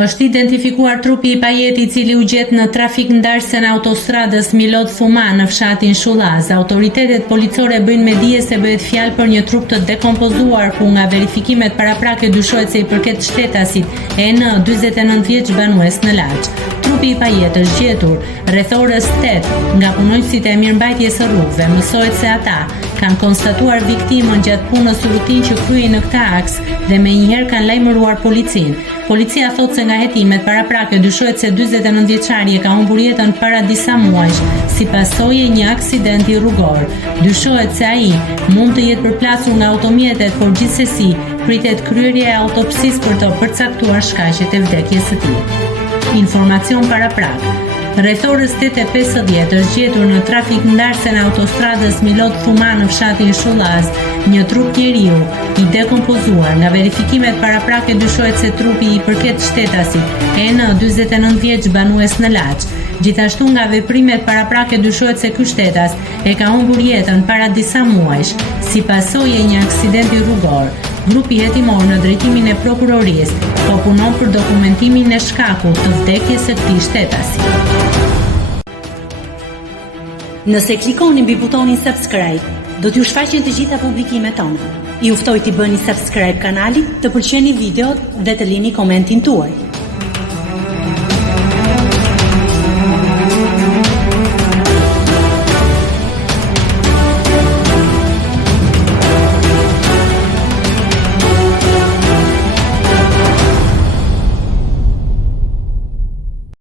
Është identifikuar trupi i Pajetit, i cili u gjet në trafikndarësen e autostradës Milot Thuma në fshatin Shullaz. Autoritetet policore bëjnë me dije se bëhet fjalë për një trup të dekompozuar, ku nga verifikimet paraprake dyshohet se i përket shtetasit EN, 49 vjeç, banues në Laç. Trupi i Pajetit është gjetur rreth orës 8 nga punonjësit e mirëmbajtjes së rrugëve. Mësohet se ata kanë konstatuar viktimën gjatë punës rutinë që kryej në këtë aks dhe menjëherë kanë lajmëruar policinë. Policia thotë se nga hetimet paraprake dyshohet se 49 vjeçari e ka humbur jetën para disa muajsh si pasojë e një aksidenti rrugor. Dyshohet se ai mund të jetë përplasur nga automjetet, por gjithsesi pritet kryerja e autopsisë për të përcaktuar shkaqet e vdekjes së tij. Informacion paraprak. Rreth orës 8:50 është gjetur në trafikndarësen e autostradës Milot Thuma në fshatin Shullaz një trup njeriu i dekompozuar. Nga verifikimet paraprake dyshohet se trupi i përket shtetasit EN, 49 vjeç, banues në Laç. Gjithashtu nga veprimet paraprake dyshohet se ky shtetas e ka humbur jetën para disa muajsh si pasojë e një aksidenti rrugor. Grupi hetimor në drejtimin e prokurorisë po punon për dokumentimin e shkakut të vdekjes së këtij shtetasi. Nëse klikoni mbi butonin subscribe, do t'ju shfaqen të gjitha publikimet tona. Ju ftoj t'i bëni subscribe kanalit, të pëlqeni videot dhe të lini komentin tuaj.